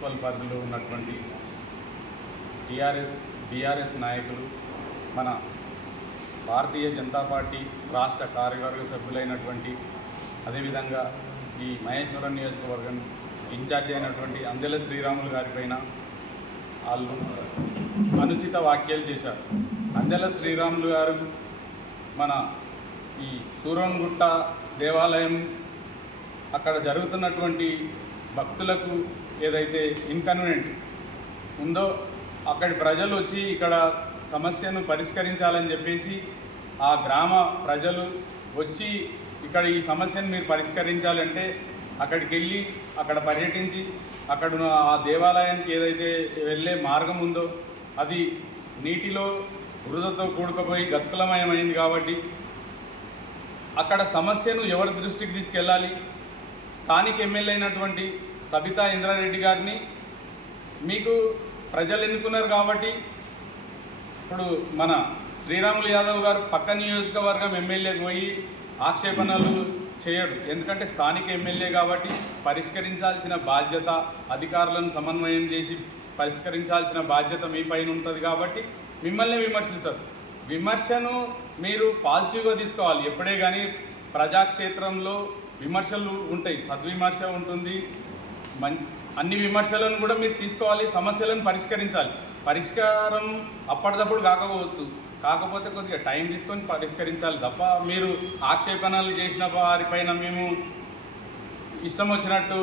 Municipal పరిధిలో ఉన్నటువంటి TRS BRS నాయకులు మన భారతీయ జనతా పార్టీ రాష్ట్ర కార్యవర్గ సభ్యులైనటువంటి అదేవిధంగా ఈ మహేశ్వరం నియోజకవర్గం ఇన్ఛార్జి అయినటువంటి అందెల శ్రీరాములు గారిపైన వాళ్ళు అనుచిత వ్యాఖ్యలు చేశారు. అందెల శ్రీరాములు గారు మన ఈ సూరంగుట్ట దేవాలయం అక్కడ జరుగుతున్నటువంటి భక్తులకు ఏదైతే ఇన్కన్వీనియంట్ ఉందో అక్కడి ప్రజలు వచ్చి ఇక్కడ సమస్యను పరిష్కరించాలని చెప్పేసి ఆ గ్రామ ప్రజలు వచ్చి ఇక్కడ ఈ సమస్యను మీరు పరిష్కరించాలంటే అక్కడికి వెళ్ళి అక్కడ పర్యటించి అక్కడ ఆ దేవాలయానికి ఏదైతే వెళ్ళే మార్గం ఉందో అది నీటిలో బురదతో కూడుకుపోయి గతుకులమయమైంది కాబట్టి అక్కడ సమస్యను ఎవరి దృష్టికి తీసుకెళ్ళాలి? స్థానిక ఎమ్మెల్యే అయినటువంటి సబితా ఇంద్రారెడ్డి గారిని మీకు ప్రజలు ఎన్నుకున్నారు కాబట్టి ఇప్పుడు మన శ్రీరాములు యాదవ్ గారు పక్క నియోజకవర్గం ఎమ్మెల్యేకి పోయి ఆక్షేపణలు చేయడు. ఎందుకంటే స్థానిక ఎమ్మెల్యే కాబట్టి పరిష్కరించాల్సిన బాధ్యత అధికారులను సమన్వయం చేసి పరిష్కరించాల్సిన బాధ్యత మీ పైన ఉంటుంది కాబట్టి మిమ్మల్ని విమర్శిస్తారు. విమర్శను మీరు పాజిటివ్గా తీసుకోవాలి. ఎప్పుడే కానీ ప్రజాక్షేత్రంలో విమర్శలు ఉంటాయి. సద్విమర్శ ఉంటుంది. అన్ని విమర్శలను కూడా మీరు తీసుకోవాలి సమస్యలను పరిష్కరించాలి. పరిష్కారం అప్పటిదప్పుడు కాకపోవచ్చు. కాకపోతే కొద్దిగా టైం తీసుకొని పరిష్కరించాలి తప్ప మీరు ఆక్షేపణలు చేసిన వారిపైన మేము ఇష్టం వచ్చినట్టు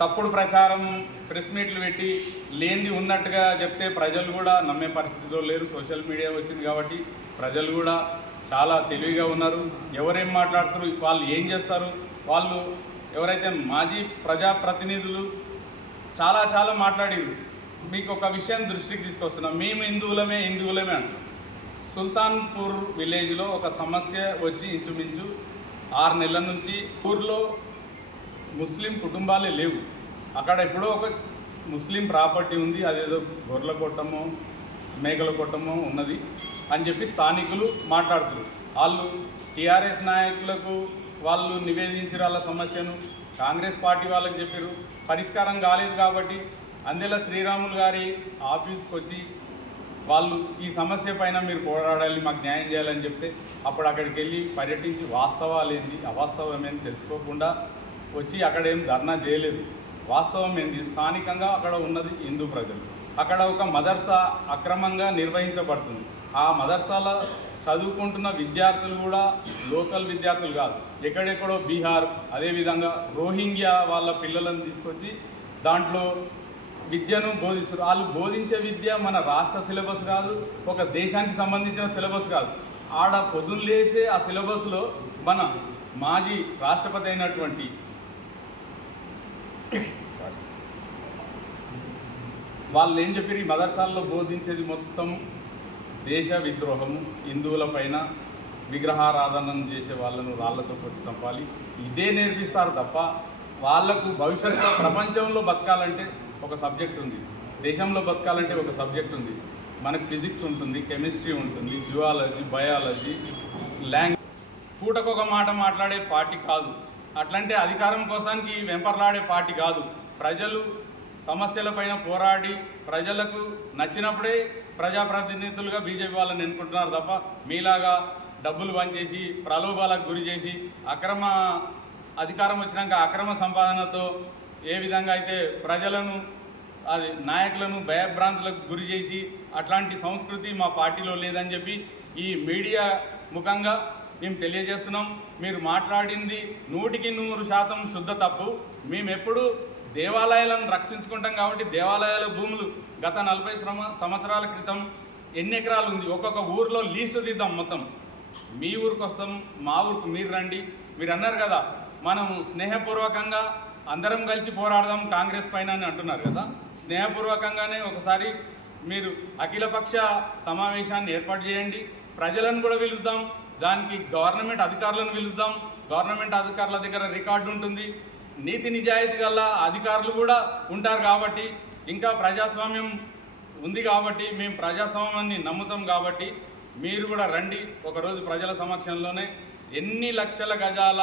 తప్పుడు ప్రచారం ప్రెస్ మీట్లు పెట్టి లేనిది ఉన్నట్టుగా చెప్తే ప్రజలు కూడా నమ్మే పరిస్థితిలో లేరు. సోషల్ మీడియా వచ్చింది కాబట్టి ప్రజలు కూడా చాలా తెలివిగా ఉన్నారు. ఎవరేం మాట్లాడుతారు వాళ్ళు ఏం చేస్తారు వాళ్ళు ఎవరైతే మాజీ ప్రజాప్రతినిధులు చాలా చాలా మాట్లాడారు మీకు ఒక విషయం దృష్టికి తీసుకొస్తున్నాం. మేము హిందువులమే హిందువులమే అంటున్నాం. సుల్తాన్పూర్ విలేజ్లో ఒక సమస్య వచ్చి ఇంచుమించు ఆరు నెలల నుంచి ఊర్లో ముస్లిం కుటుంబాలే లేవు. అక్కడ ఎప్పుడో ఒక ముస్లిం ప్రాపర్టీ ఉంది అదేదో గొర్రెల కొట్టమో మేకల కొట్టమో ఉన్నది అని చెప్పి స్థానికులు మాట్లాడుతున్నారు. వాళ్ళు టీఆర్ఎస్ నాయకులకు వాళ్ళు నివేదించారు వాళ్ళ సమస్యను. కాంగ్రెస్ పార్టీ వాళ్ళకి చెప్పారు పరిష్కారం కాలేదు కాబట్టి అందెల శ్రీరాములు గారి ఆఫీస్కి వచ్చి వాళ్ళు ఈ సమస్య పైన మీరు పోరాడాలి మాకు న్యాయం చేయాలని చెప్తే అప్పుడు అక్కడికి వెళ్ళి పర్యటించి వాస్తవాలు ఏంది అవాస్తవమేంది తెలుసుకోకుండా వచ్చి అక్కడ ఏం ధర్నా చేయలేదు. వాస్తవం ఏంది? స్థానికంగా అక్కడ ఉన్నది హిందూ ప్రజలు. అక్కడ ఒక మదర్సా అక్రమంగా నిర్వహించబడుతుంది. ఆ మదర్సాల చదువుకుంటున్న విద్యార్థులు కూడా లోకల్ విద్యార్థులు కాదు. ఎక్కడెక్కడో బీహార్ అదేవిధంగా రోహింగ్యా వాళ్ళ పిల్లలను తీసుకొచ్చి దాంట్లో విద్యను బోధిస్తారు. వాళ్ళు బోధించే విద్య మన రాష్ట్ర సిలబస్ కాదు ఒక దేశానికి సంబంధించిన సిలబస్ కాదు. ఆడ పొద్దున్నేసే ఆ సిలబస్లో మన మాజీ రాష్ట్రపతి అయినటువంటి వాళ్ళు ఏం చెప్పారు ఈ మదర్సాల్లో బోధించేది మొత్తం దేశ విద్రోహము హిందువుల పైన విగ్రహారాధనను చేసే వాళ్ళను రాళ్ళతో కొట్టి చంపాలి. ఇదే నేర్పిస్తారు తప్ప వాళ్ళకు భవిష్యత్తులో ప్రపంచంలో బతకాలంటే ఒక సబ్జెక్ట్ ఉంది. దేశంలో బతకాలంటే ఒక సబ్జెక్ట్ ఉంది. మనకు ఫిజిక్స్ ఉంటుంది కెమిస్ట్రీ ఉంటుంది జువాలజీ బయాలజీ లాంగ్వేజ్ పూటకొక మాట మాట్లాడే పార్టీ కాదు. అట్లంటే అధికారం కోసానికి వెంపర్లాడే పార్టీ కాదు. ప్రజలు సమస్యలపైన పోరాడి ప్రజలకు నచ్చినప్పుడే ప్రజాప్రతినిధులుగా బీజేపీ వాళ్ళని ఎన్నుకుంటున్నారు తప్ప మీలాగా డబ్బులు పనిచేసి ప్రలోభాలకు గురి చేసి అక్రమ అధికారం వచ్చినాక అక్రమ సంపాదనతో ఏ విధంగా అయితే ప్రజలను అది నాయకులను భయభ్రాంతులకు గురి చేసి అట్లాంటి సంస్కృతి మా పార్టీలో లేదని చెప్పి ఈ మీడియా ముఖంగా మేము తెలియజేస్తున్నాం. మీరు మాట్లాడింది నూటికి నూరు శాతం శుద్ధ తప్పు. మేమెప్పుడు దేవాలయాలను రక్షించుకుంటాం కాబట్టి దేవాలయాల భూములు గత నలభై శ్రమ సంవత్సరాల క్రితం ఎన్ని ఎకరాలు ఉంది? ఒక్కొక్క ఊర్లో లీస్ట్ తీద్దాం మొత్తం. మీ ఊరికి వస్తాం మా ఊరికి మీరు రండి. మీరు అన్నారు కదా మనం స్నేహపూర్వకంగా అందరం కలిసి పోరాడదాం కాంగ్రెస్ పైన అని అంటున్నారు కదా. స్నేహపూర్వకంగానే ఒకసారి మీరు అఖిలపక్ష సమావేశాన్ని ఏర్పాటు చేయండి. ప్రజలను కూడా పిలుద్దాం. దానికి గవర్నమెంట్ అధికారులను పిలుద్దాం. గవర్నమెంట్ అధికారుల దగ్గర రికార్డు ఉంటుంది. నీతి నిజాయితీ గల అధికారులు కూడా ఉంటారు కాబట్టి ఇంకా ప్రజాస్వామ్యం ఉంది కాబట్టి మేము ప్రజాస్వామ్యాన్ని నమ్ముతాం కాబట్టి మీరు కూడా రండి ఒకరోజు ప్రజల సమక్షంలోనే. ఎన్ని లక్షల గజాల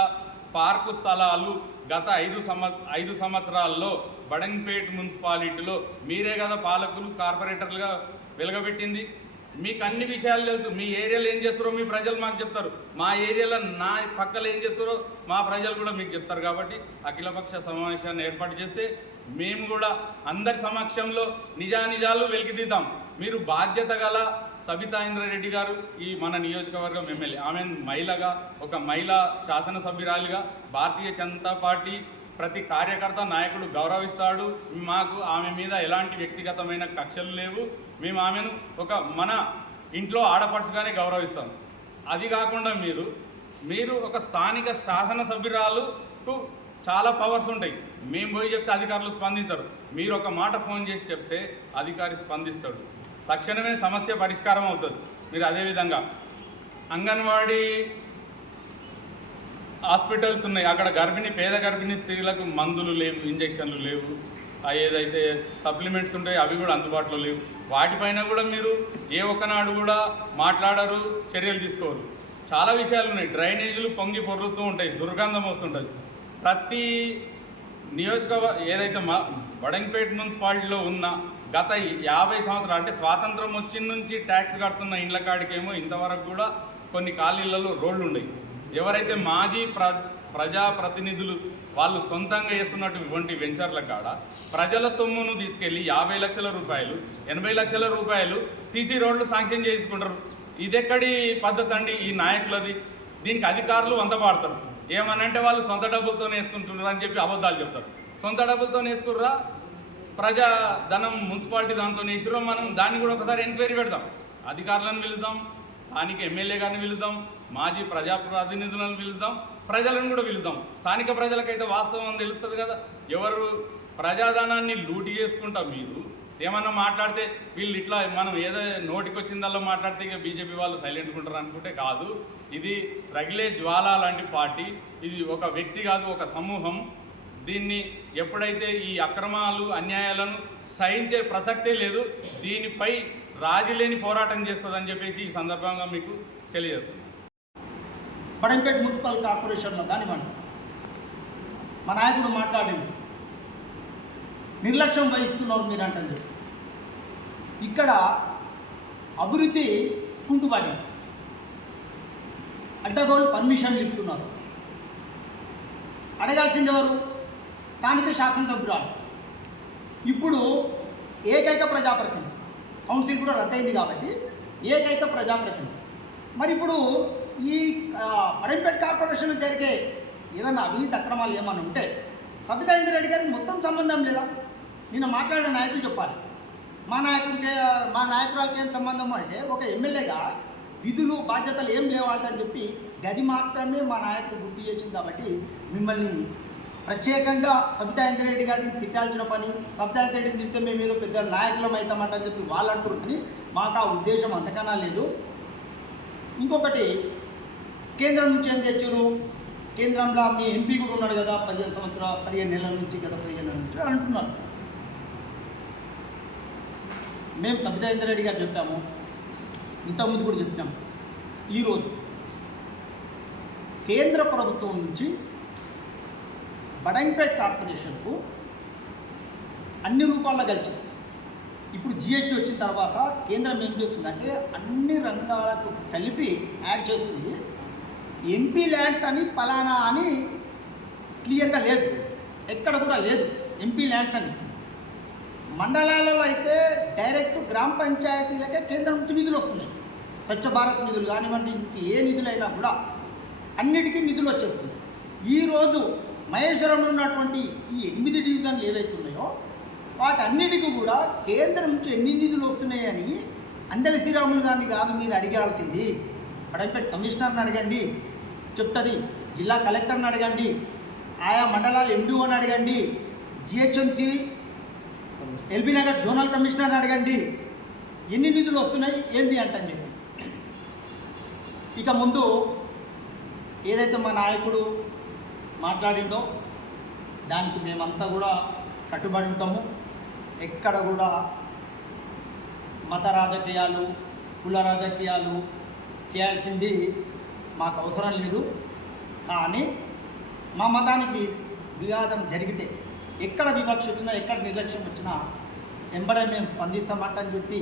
పార్కు స్థలాలు గత ఐదు సంవ ఐదు సంవత్సరాల్లో బడంగ్పేట్ మున్సిపాలిటీలో మీరే కదా పాలకులు కార్పొరేటర్లుగా వెలగబెట్టింది. మీకు అన్ని విషయాలు తెలుసు. మీ ఏరియాలో ఏం చేస్తారో మీ ప్రజలు మాకు చెప్తారు. మా ఏరియాలో నా పక్కలో ఏం చేస్తారో మా ప్రజలు కూడా మీకు చెప్తారు కాబట్టి అఖిలపక్ష సమావేశాన్ని ఏర్పాటు చేస్తే మేము కూడా అందరి సమక్షంలో నిజానిజాలు వెలికిదిద్దాం మీరు బాధ్యత గల సబితా ఇంద్రారెడ్డి గారు ఈ మన నియోజకవర్గం ఎమ్మెల్యే ఆమె మహిళగా ఒక మహిళా శాసనసభ్యురాలిగా భారతీయ జనతా పార్టీ ప్రతి కార్యకర్త నాయకుడు గౌరవిస్తాడు. మాకు ఆమె మీద ఎలాంటి వ్యక్తిగతమైన కక్షలు లేవు. మేము ఆమెను ఒక మన ఇంట్లో ఆడపడుచుగానే గౌరవిస్తాం. అది కాకుండా మీరు మీరు ఒక స్థానిక శాసనసభ్యురాలుకు చాలా పవర్స్ ఉంటాయి. మేము పోయి చెప్తే అధికారులు స్పందించరు. మీరు ఒక మాట ఫోన్ చేసి చెప్తే అధికారి స్పందిస్తాడు. తక్షణమే సమస్య పరిష్కారం అవుతుంది. మీరు అదేవిధంగా అంగన్వాడీ హాస్పిటల్స్ ఉన్నాయి. అక్కడ గర్భిణీ పేద గర్భిణీ స్త్రీలకు మందులు లేవు ఇంజెక్షన్లు లేవు. ఏదైతే సప్లిమెంట్స్ ఉంటాయో అవి కూడా అందుబాటులో లేవు. వాటిపైన కూడా మీరు ఏ ఒక్కనాడు కూడా మాట్లాడరు చర్యలు తీసుకోరు. చాలా విషయాలు ఉన్నాయి. డ్రైనేజీలు పొంగి పొర్రుతూ ఉంటాయి దుర్గంధం వస్తుంటుంది. ప్రతి నియోజకవర్గ ఏదైతే మా వడంపేట మున్సిపాలిటీలో ఉన్న గత యాభై సంవత్సరాలు అంటే స్వాతంత్రం వచ్చిన నుంచి ట్యాక్స్ కడుతున్న ఇండ్ల కాడికేమో ఇంతవరకు కూడా కొన్ని కాలనీలలో రోడ్లు ఉన్నాయి ఎవరైతే మాజీ ప్ర ప్రజాప్రతినిధులు వాళ్ళు సొంతంగా చేస్తున్నటువంటి వెంచర్ల కాడ. ప్రజల సొమ్మును తీసుకెళ్ళి యాభై లక్షల రూపాయలు ఎనభై లక్షల రూపాయలు సీసీ రోడ్లు శాంక్షన్ చేయించుకుంటారు. ఇదెక్కడి పద్ధతి అండి ఈ నాయకులది? దీనికి అధికారులు వందపాడతారు ఏమనంటే వాళ్ళు సొంత డబ్బులతో వేసుకుంటున్నారు అని చెప్పి అబద్ధాలు చెప్తారు. సొంత డబ్బులతో వేసుకుర్రా? ప్రజా ధనం మున్సిపాలిటీ దాంతో వేసిరో మనం? దాన్ని కూడా ఒకసారి ఎంక్వైరీ పెడదాం. అధికారులను పిలుద్దాం స్థానిక ఎమ్మెల్యే గారిని పిలుద్దాం మాజీ ప్రజాప్రతినిధులను పిలుద్దాం ప్రజలను కూడా పిలుద్దాం. స్థానిక ప్రజలకైతే వాస్తవం తెలుస్తుంది కదా. ఎవరు ప్రజాధనాన్ని లూటి చేసుకుంటా మీరు ఏమన్నా మాట్లాడితే వీళ్ళు ఇట్లా మనం ఏదో నోటికి వచ్చిందల్లా మాట్లాడితే ఇక బీజేపీ వాళ్ళు సైలెంట్గా ఉంటారు అనుకుంటే కాదు. ఇది రగిలే జ్వాల లాంటి పార్టీ ఇది ఒక వ్యక్తి కాదు ఒక సమూహం. దీన్ని ఎప్పుడైతే ఈ అక్రమాలు అన్యాయాలను సహించే ప్రసక్తే లేదు దీనిపై రాజీ లేని పోరాటం చేస్తుందని చెప్పేసి ఈ సందర్భంగా మీకు తెలియజేస్తున్నాను. బడంపేట మున్సిపల్ కార్పొరేషన్లో కానివ్వండి. మా నాయకుడు మాట్లాడింది నిర్లక్ష్యం వహిస్తున్నారు మీరు అంటే ఇక్కడ అభివృద్ధి కుంటుపడింది. అడ్డగోలు పర్మిషన్లు ఇస్తున్నారు. అడగాల్సింది ఎవరు? స్థానిక శాసనసభ్యురాలు. ఇప్పుడు ఏకైక ప్రజాప్రతినిధి. కౌన్సిల్ కూడా రద్దయింది కాబట్టి ఏకైక ప్రజాప్రతినిధి. మరి ఇప్పుడు ఈ మడంపేట కార్పొరేషన్లో కార్పొరేషన్ జరిగే ఏదన్నా అవినీతి అక్రమాలు ఏమైనా ఉంటే సబితా ఇంద్రెడ్డి గారికి మొత్తం సంబంధం లేదా? నిన్న మాట్లాడిన నాయకులు చెప్పాలి. మా నాయకుడికి మా నాయకురాలకి ఏం సంబంధం అంటే ఒక ఎమ్మెల్యేగా విధులు బాధ్యతలు ఏం లేవంట అని చెప్పి గది మాత్రమే మా నాయకుడు గుర్తు చేసింది కాబట్టి మిమ్మల్ని ప్రత్యేకంగా సబితా ఇంద్రెడ్డి గారిని తిట్టాల్సిన పని సబితా ఇంద్రెడ్డిని తిడితే మేము ఏదో పెద్ద నాయకులం అవుతామంట అని చెప్పి వాళ్ళు అంటున్నారు. కానీ మాకు ఆ ఉద్దేశం అంతకన్నా లేదు. ఇంకొకటి కేంద్రం నుంచి ఏం తెచ్చారు? కేంద్రంలో మీ ఎంపీ కూడా ఉన్నాడు కదా పదిహేను సంవత్సరాలు పదిహేను నెలల నుంచి గత పదిహేను నెలల నుంచి అంటున్నారు. మేము సబితా రెడ్డి గారు చెప్పాము ఇంతకుముందు కూడా చెప్పినాము ఈరోజు కేంద్ర ప్రభుత్వం నుంచి బడంపేట్ కార్పొరేషన్కు అన్ని రూపాల్లో కలిసింది ఇప్పుడు జిఎస్టీ వచ్చిన తర్వాత కేంద్రం ఏం చేస్తుందంటే అన్ని రంగాలకు కలిపి యాడ్ చేస్తుంది. ఎంపీ ల్యాండ్స్ అని ఫలానా అని క్లియర్గా లేదు. ఎక్కడ కూడా లేదు ఎంపీ ల్యాండ్స్ అని. మండలాలలో అయితే డైరెక్ట్ గ్రామ పంచాయతీలకే కేంద్రం నుంచి నిధులు వస్తున్నాయి. స్వచ్ఛ భారత్ నిధులు కానివ్వండి ఇంక ఏ నిధులైనా కూడా అన్నిటికీ నిధులు వచ్చేస్తుంది ఈరోజు మహేశ్వరంలో ఉన్నటువంటి ఈ ఎనిమిది డివిజన్లు ఏవైతే ఉన్నాయో వాటన్నిటికీ కూడా కేంద్రం నుంచి ఎన్ని నిధులు వస్తున్నాయని అందరి శ్రీరాములు గారిని కాదు మీరు అడిగాల్సింది. పడంపేట కమిషనర్ని అడగండి. చెప్తుంది జిల్లా కలెక్టర్ని అడగండి. ఆయా మండలాల ఎండిఓని అడగండి. జిహెచ్ఎంసి ఎల్బీ నగర్ జోనల్ కమిషనర్ని అడగండి. ఎన్ని నిధులు వస్తున్నాయి? ఏంది అంటని చెప్పి ఇక ముందు ఏదైతే మా నాయకుడు మాట్లాడిండో దానికి మేమంతా కూడా కట్టుబడి ఉంటాము. ఎక్కడ కూడా మత రాజకీయాలు కుల రాజకీయాలు చేయాల్సింది మాకు అవసరం లేదు. కానీ మా మతానికి వివాదం జరిగితే ఎక్కడ వివక్ష వచ్చినా ఎక్కడ నిర్లక్ష్యం వచ్చినా ఎంబడే మేము స్పందిస్తామంటని చెప్పి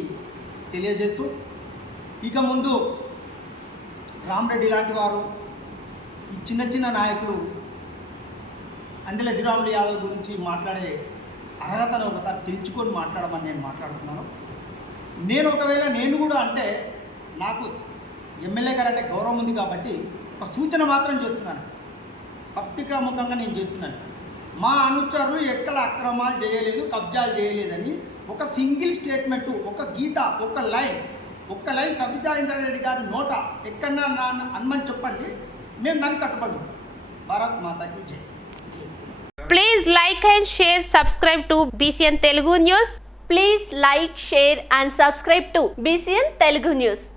తెలియజేస్తూ ఇక ముందు రామరెడ్డి లాంటి వారు ఈ చిన్న చిన్న నాయకులు అందులో శ్రీరాములు యాదవ్ గురించి మాట్లాడే అర్హతను ఒకసారి తెలుసుకొని మాట్లాడమని నేను మాట్లాడుతున్నాను. నేను ఒకవేళ నేను కూడా అంటే నాకు ఎమ్మెల్యే గారు అంటే గౌరవం ఉంది కాబట్టి ఒక సూచన మాత్రం చేస్తున్నాను. పత్రికాముఖంగా నేను చేస్తున్నాను. మా అనుచరులు ఎక్కడ అక్రమాలు చేయలేదు కబ్జాలు చేయలేదని ఒక సింగిల్ స్టేట్మెంట్ ఒక గీత ఒక లైన్ ఒక్క లైన్ సబితా ఇంద్రారెడ్డి గారి నోట ఎక్కడన్నా నా అనుమని చెప్పండి మేము దాన్ని కట్టుబడి భారత్ మాతాకి జై. Please like and share subscribe to BCN Telugu news please like share and subscribe to BCN Telugu news